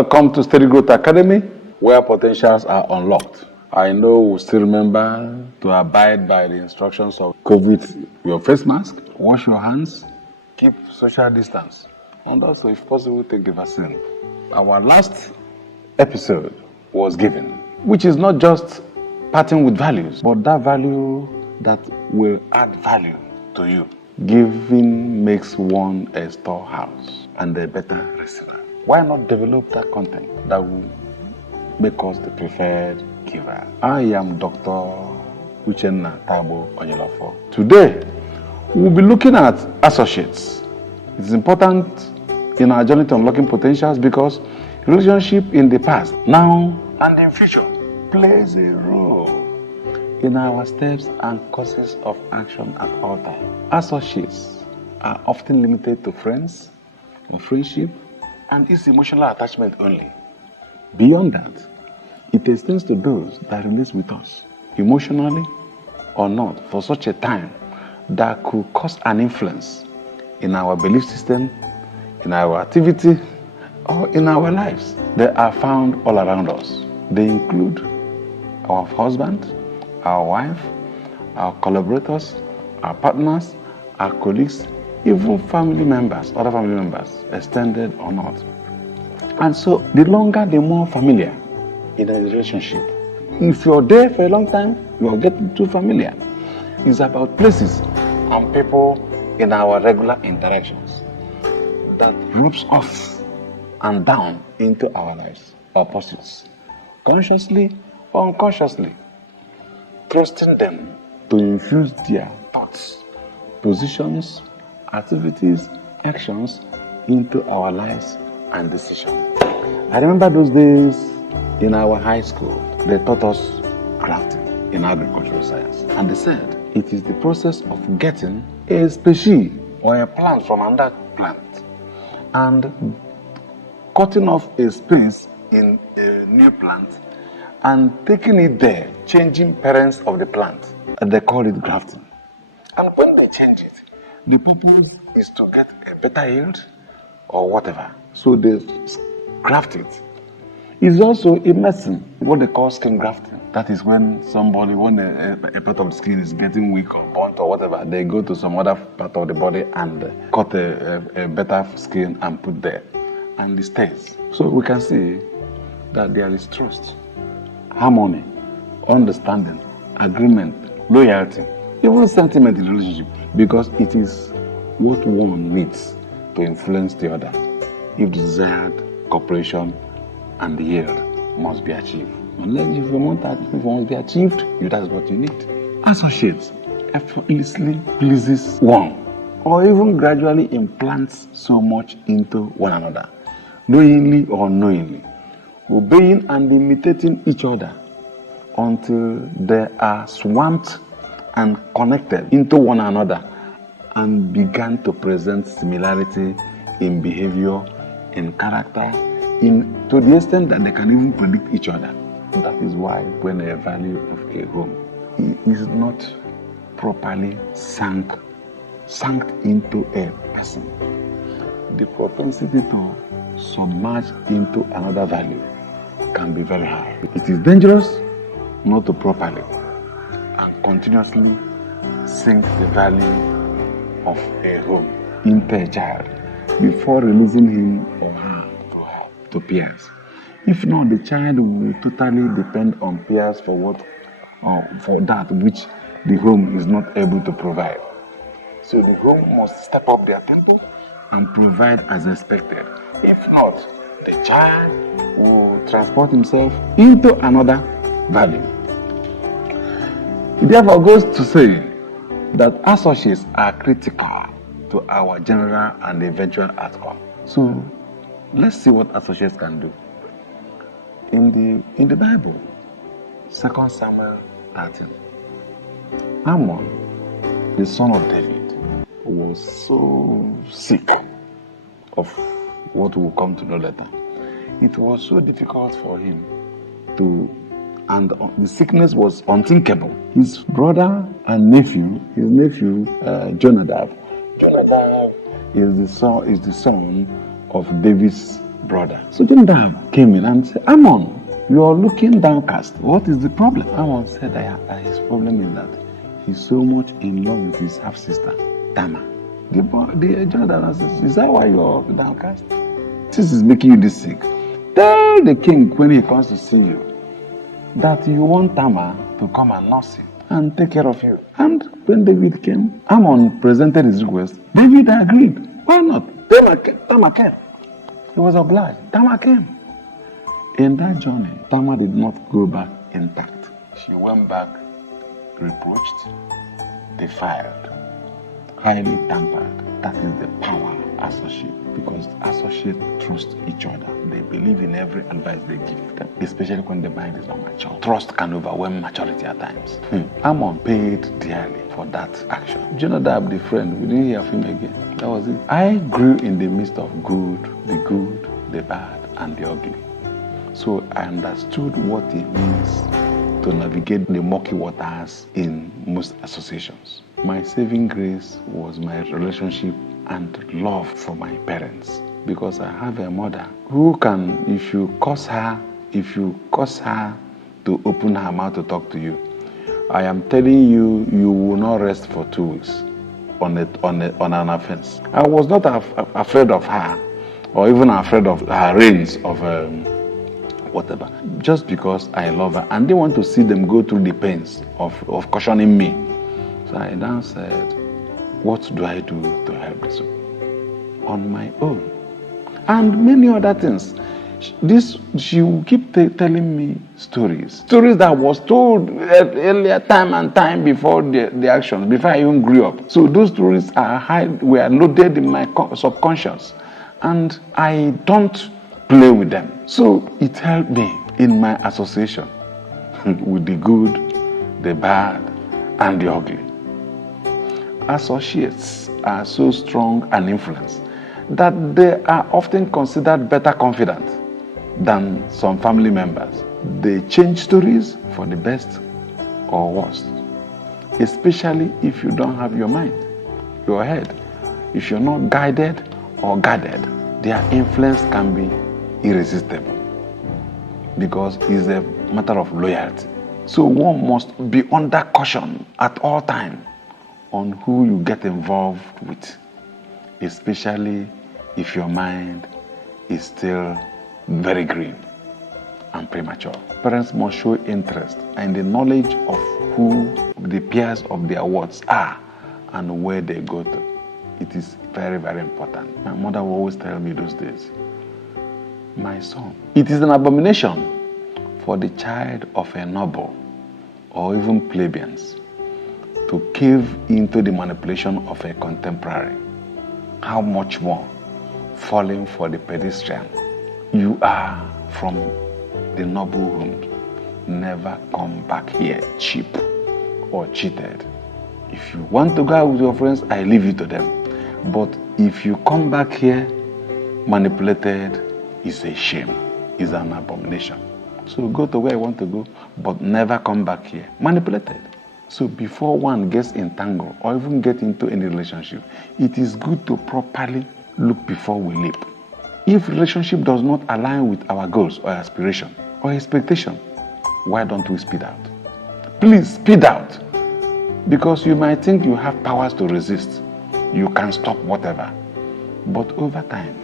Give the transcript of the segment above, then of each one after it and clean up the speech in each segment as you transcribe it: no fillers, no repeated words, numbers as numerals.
Welcome to Steady Growth Academy, where potentials are unlocked. I know we still remember to abide by the instructions of COVID, your face mask, wash your hands, keep social distance, and also, if possible, take the vaccine. Our last episode was given, which is not just parting with values, but that value that will add value to you. Giving makes one a storehouse and a better listener. Why not develop that content that will make us the preferred giver? I am Dr. Uchenna Tabo Onyelafo. Today, we'll be looking at associates. It's important in our journey to unlocking potentials because relationship in the past, now, and in future plays a role in our steps and courses of action at all times. Associates are often limited to friends, friendship, and its emotional attachment only. Beyond that, it extends to those that relate with us, emotionally or not, for such a time that could cause an influence in our belief system, in our activity, or in our lives. They are found all around us. They include our husband, our wife, our collaborators, our partners, our colleagues, even family members, other family members, extended or not. And so, the longer, the more familiar in a relationship. If you're there for a long time, you're getting too familiar. It's about places and people in our regular interactions that ropes us and down into our lives or pursuits, consciously or unconsciously, trusting them to infuse their thoughts, positions, activities, actions into our lives and decisions. I remember those days in our high school, they taught us grafting in agricultural science. And they said it is the process of getting a species or a plant from another plant and cutting off a space in a new plant and taking it there, changing parents of the plant. And they call it grafting. And when they change it, the purpose is to get a better yield or whatever. So they graft it. It's also a medicine, what they call skin grafting. That is when somebody, when a part of the skin is getting weak or burnt or whatever, they go to some other part of the body and cut a better skin and put there. And it stays. So we can see that there is trust, harmony, understanding, agreement, loyalty, even sentiment in a relationship, because it is what one needs to influence the other if the desired cooperation and the yield must be achieved. Unless if you want that, if it must be achieved, that's what you need. Associates effortlessly pleases one, or even gradually implants so much into one another, knowingly or unknowingly, obeying and imitating each other until they are swamped and connected into one another and began to present similarity in behavior, in character, to the extent that they can even predict each other. That is why when a value of a home is not properly sunk into a person, the propensity to submerge into another value can be very high. It is dangerous not to properly and continuously sink the value of a home into a child before releasing him or her to peers. If not, the child will totally depend on peers for that which the home is not able to provide. So the home must step up their tempo and provide as expected. If not, the child will transport himself into another value. It therefore goes to say that associates are critical to our general and eventual outcome. So let's see what associates can do. In the Bible, 2 Samuel 13, Ammon, the son of David, was so sick of what we'll come to know later. It was so difficult for him and the sickness was unthinkable. His brother and nephew, Jonadab is the son of David's brother. So Jonadab came in and said, Ammon, you are looking downcast. What is the problem? Ammon said that his problem is that he's so much in love with his half-sister, Tamar. The Jonadab says, is that why you are downcast? This is making you this sick. Tell the king when he comes to see you that you want Tamar to come and nurse you and take care of you. And when David came, Ammon presented his request. David agreed. Why not? Tamar came. He was obliged. Tamar came. In that journey, Tamar did not go back intact. She went back reproached, defiled, highly tampered. That is the power of associate. Because associates trust each other. They believe in every advice they give them, especially when the mind is not mature. Trust can overwhelm maturity at times. Ammon paid dearly for that action. Jonadab, the friend, we didn't hear of him again. That was it. I grew in the midst of good, the bad, and the ugly. So I understood what it means to navigate the murky waters in most associations. My saving grace was my relationship and love for my parents, because I have a mother who can, if you cause her to open her mouth to talk to you, I am telling you, you will not rest for 2 weeks on an offense. I was not afraid of her, or even afraid of her reigns of whatever, just because I love her and they want to see them go through the pains of cautioning me. So I now said, what do I do to help this on my own? And many other things. She will keep telling me stories that was told earlier, time and time before the actions, before I even grew up. So those stories were loaded in my subconscious, and I don't play with them. So it helped me in my association with the good, the bad, and the ugly. Associates are so strong and influenced that they are often considered better confident than some family members. They change stories for the best or worst, especially if you don't have your mind, your head. If you're not guided or guarded, their influence can be irresistible, because it's a matter of loyalty. So one must be under caution at all times on who you get involved with, especially if your mind is still very green and premature. Parents must show interest in the knowledge of who the peers of their wards are and where they go to. It is very, very important. My mother will always tell me those days, my son, it is an abomination for the child of a noble or even plebeians to cave into the manipulation of a contemporary. How much more falling for the pedestrian? You are from the noble home. Never come back here cheap or cheated. If you want to go out with your friends, I leave it to them. But if you come back here manipulated, it's a shame. It's an abomination. So go to where you want to go, but never come back here manipulated. So before one gets entangled or even get into any relationship, it is good to properly look before we leap. If relationship does not align with our goals or aspiration or expectation, why don't we speed out? Please speed out, because you might think you have powers to resist. You can stop whatever. But over time,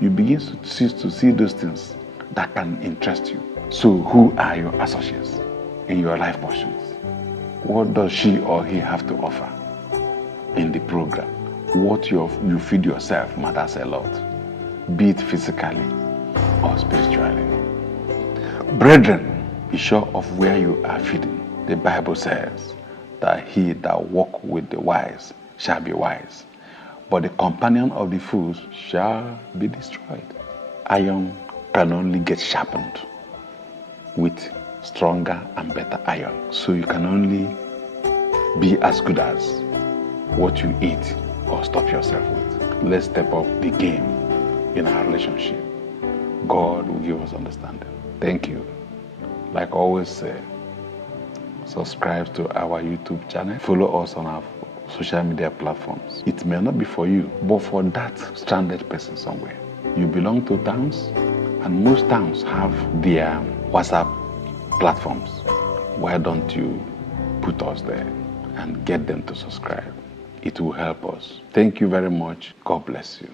you begin to see those things that can interest you. So who are your associates in your life pursuits? What does she or he have to offer in the program? What you feed yourself matters a lot, be it physically or spiritually. Brethren, be sure of where you are feeding. The Bible says that he that walk with the wise shall be wise, but the companion of the fools shall be destroyed. Iron can only get sharpened with stronger and better iron. So you can only be as good as what you eat or stop yourself with. Let's step up the game in our relationship. God will give us understanding. Thank you. Like I always say, subscribe to our YouTube channel. Follow us on our social media platforms. It may not be for you, but for that stranded person somewhere, You belong to towns, and most towns have their WhatsApp platforms. Why don't you put us there and get them to subscribe? It will help us. Thank you very much. God bless you.